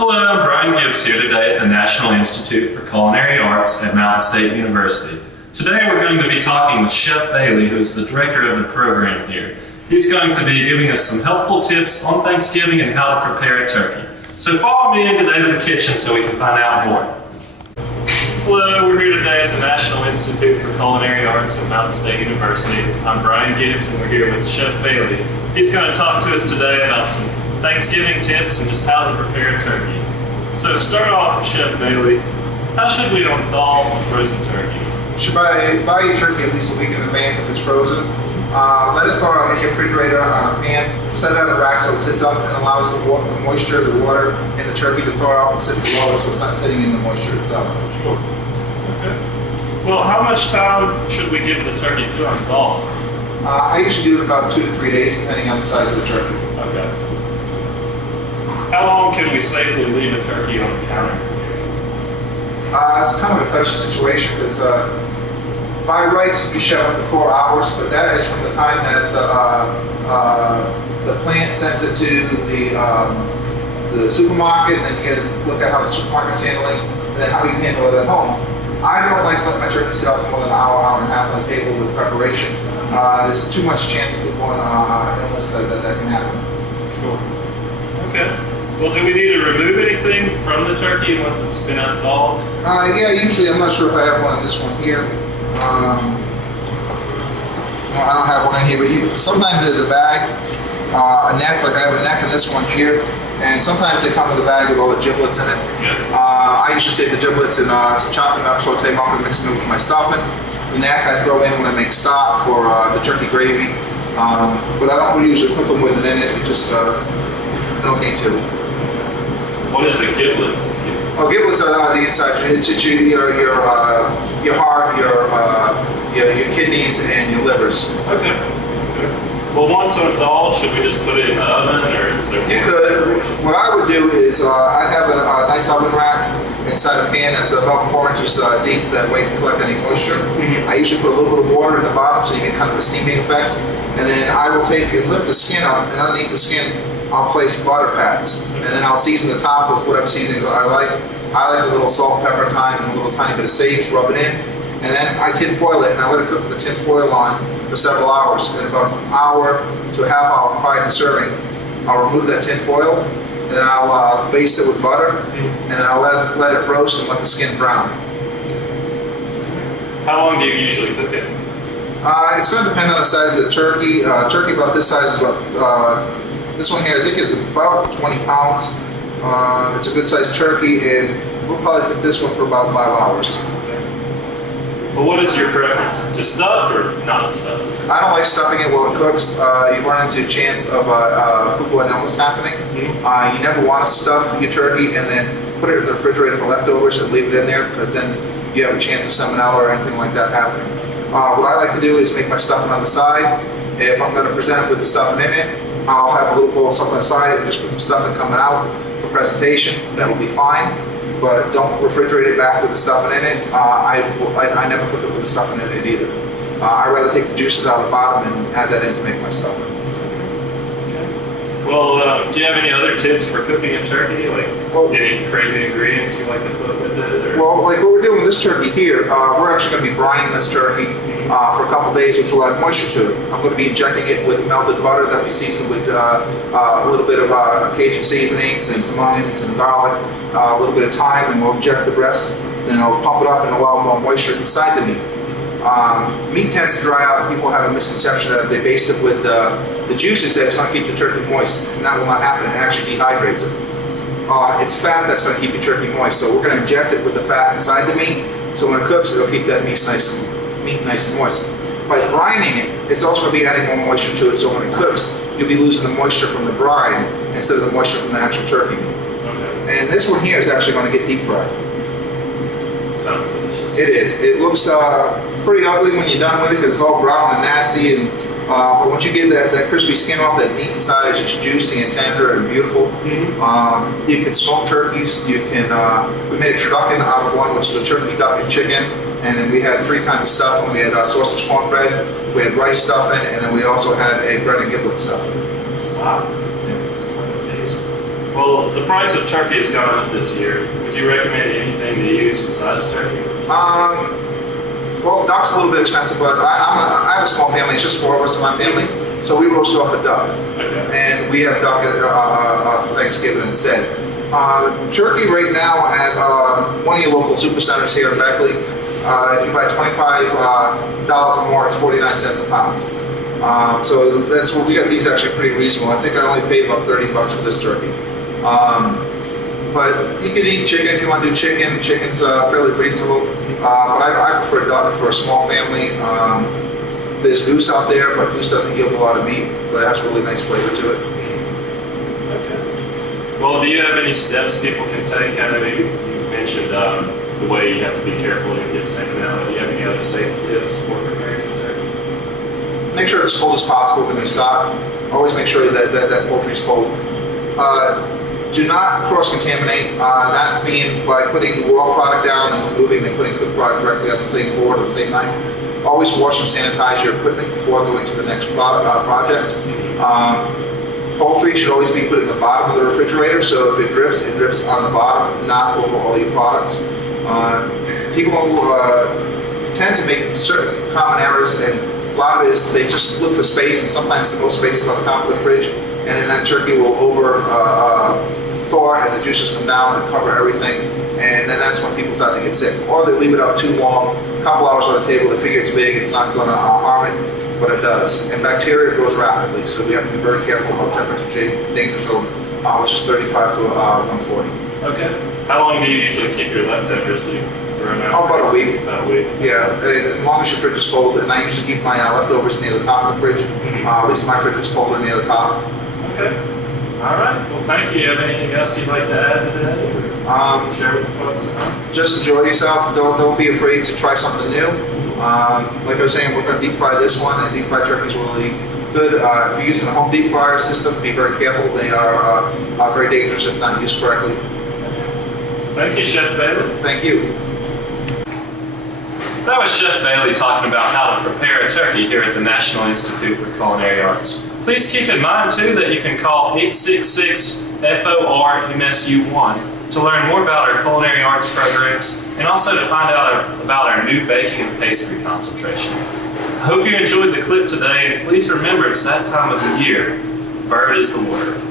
Hello, I'm Brian Gibbs here today at the National Institute for Culinary Arts at Mountain State University. Today we're going to be talking with Chef Bailey, who's the director of the program here. He's going to be giving us some helpful tips on Thanksgiving and how to prepare a turkey. So follow me in today to the kitchen so we can find out more. Hello, we're here today at the National Institute for Culinary Arts at Mountain State University. I'm Brian Gibbs and we're here with Chef Bailey. He's going to talk to us today about some Thanksgiving tips and just how to prepare a turkey. So start off, Chef Bailey, how should we thaw a frozen turkey? You should buy your turkey at least a week in advance if it's frozen. Let it thaw out in your refrigerator on a pan. Set it on the rack so it sits up and allows the moisture, the water, and the turkey to thaw out and sit in the water so it's not sitting in the moisture itself. Sure. Okay. Well, how much time should we give the turkey to unthaw? I usually do it about 2 to 3 days depending on the size of the turkey. Okay. How long can we safely leave a turkey on the counter? It's kind of a touchy situation because by rights you should have up to 4 hours, but that is from the time that the plant sends it to the supermarket, and then you get to look at how the supermarket's handling, and then how you handle it at home. I don't like letting my turkey sit out for more than an hour, hour and a half on the table with preparation. There's too much chance of foodborne illness that can happen. Sure. Okay. Well, do we need to remove anything from the turkey once it's been unthawed? Yeah, usually. I'm not sure if I have one in this one here. No, I don't have one in here, but sometimes there's a bag, a neck, like I have a neck in this one here, and sometimes they come with a bag with all the giblets in it. Yeah. I usually save the giblets and chop them up, saute them up, and mix them in with my stuffing. The neck I throw in when I make stock for the turkey gravy, but I don't usually cook them with it in it. It just no need to. What is a giblet? Oh, giblets are the inside. It's your heart, your kidneys, and your livers. Okay. Well, once unthawed, should we just put it in the oven, or is there? You could. What I would do is I'd have a nice oven rack inside a pan that's about 4 inches deep. That way, to collect any moisture. Mm-hmm. I usually put a little bit of water in the bottom so you get kind of a steaming effect, and then I will take and lift the skin up, and underneath the skin, I'll place butter pads, and then I'll season the top with whatever seasoning I like. I like a little salt, pepper, thyme, and a little tiny bit of sage. Rub it in, and then I tin foil it, and I let it cook with the tin foil on for several hours. And then about an hour to a half hour prior to serving, I'll remove that tin foil, and then I'll baste it with butter, and then I'll let it roast and let the skin brown. How long do you usually cook it? It's going to depend on the size of the turkey. Turkey about this size is about. This one here, I think, is about 20 pounds. It's a good sized turkey, and we'll probably cook this one for about 5 hours. Well, what is your preference? To stuff or not to stuff? I don't like stuffing it while it cooks. You run into a chance of foodborne illness happening. Mm-hmm. You never want to stuff your turkey and then put it in the refrigerator for leftovers and leave it in there, because then you have a chance of salmonella or anything like that happening. What I like to do is make my stuffing on the side. If I'm going to present it with the stuffing in it, I'll have a little bowl of stuff on the side and just put some stuffing coming out for presentation. That'll be fine, but don't refrigerate it back with the stuffing in it. I never put it with the stuffing in it either. I'd rather take the juices out of the bottom and add that in to make my stuffing. Well, do you have any other tips for cooking a turkey? Like any crazy ingredients you like to put with it? Or? Well, like what we're doing with this turkey here, we're actually going to be brining this turkey for a couple days, which will add moisture to it. I'm going to be injecting it with melted butter that we season with a little bit of Cajun seasonings and some onions and garlic, a little bit of thyme, and we'll inject the breast. Then I'll pump it up and allow more moisture inside the meat. Meat tends to dry out. People have a misconception that if they baste it with the juices, that it's going to keep the turkey moist, and that will not happen. It actually dehydrates it. It's fat that's going to keep your turkey moist, so we're going to inject it with the fat inside the meat, so when it cooks, it'll keep that meat nice and moist. By brining it, it's also going to be adding more moisture to it, so when it cooks, you'll be losing the moisture from the brine instead of the moisture from the actual turkey meat. Okay. And this one here is actually going to get deep fried. Sounds delicious. It is. It looks pretty ugly when you're done with it because it's all brown and nasty, and but once you get that crispy skin off, that meat inside is just juicy and tender and beautiful. Mm-hmm. You can smoke turkeys. You can. We made a turducken out of one, which is a turkey, duck, and chicken. And then we had 3 kinds of stuffing. We had sausage cornbread, we had rice stuffing, and then we also had a bread and giblet stuffing. Wow. Yeah, it's quite a taste. Well, the price of turkey has gone up this year. Would you recommend anything to use besides turkey? Well, duck's a little bit expensive, but I have a small family. It's just 4 of us in my family, so we roast off a duck, and we have duck for Thanksgiving instead. Turkey right now at one of your local super centers here in Beckley. If you buy $25 or more, it's 49 cents a pound. So that's what we got. These actually pretty reasonable. I think I only paid about $30 for this turkey. But you can eat chicken if you want to do chicken. Chicken's fairly reasonable. But I prefer duck for a small family. There's goose out there, but goose doesn't yield a lot of meat, but it has a really nice flavor to it. Okay. Well, do you have any steps people can take? I know you mentioned the way you have to be careful to get salmonella. Do you have any other safety tips for preparing the turkey? Make sure it's cold as possible when you start. Always make sure that poultry's cold. Do not cross-contaminate. That means by putting the raw product down and removing and putting cooked product directly on the same board or the same knife. Always wash and sanitize your equipment before going to the next project. Poultry should always be put in the bottom of the refrigerator, so if it drips on the bottom, not over all your products. People tend to make certain common errors, and a lot of it is they just look for space, and sometimes the most space is on the top of the fridge, and then that turkey will thaw and the juices come down and cover everything, and then that's when people start to get sick. Or they leave it out too long, a couple hours on the table, they figure it's big, it's not going to harm it, but it does. And bacteria grows rapidly, so we have to be very careful about temperature danger zone, which is 35 to 140. Okay. How long do you usually keep your leftovers? About a week. About a week. Yeah, as long as your fridge is cold, and I usually keep my leftovers near the top of the fridge. At least my fridge is colder near the top. Okay. All right. Well, thank you. You have anything else you'd like to add to that? Share with the folks? Just enjoy yourself. Don't be afraid to try something new. Like I was saying, we're going to deep fry this one, and deep fried turkey is really good. If you're using a home deep fryer system, be very careful. They are very dangerous if not used correctly. Thank you, Chef Bailey. Thank you. That was Chef Bailey talking about how to prepare a turkey here at the National Institute for Culinary Arts. Please keep in mind, too, that you can call 866-FOR-MSU1 to learn more about our culinary arts programs and also to find out about our new baking and pastry concentration. I hope you enjoyed the clip today, and please remember it's that time of the year. Bird is the word.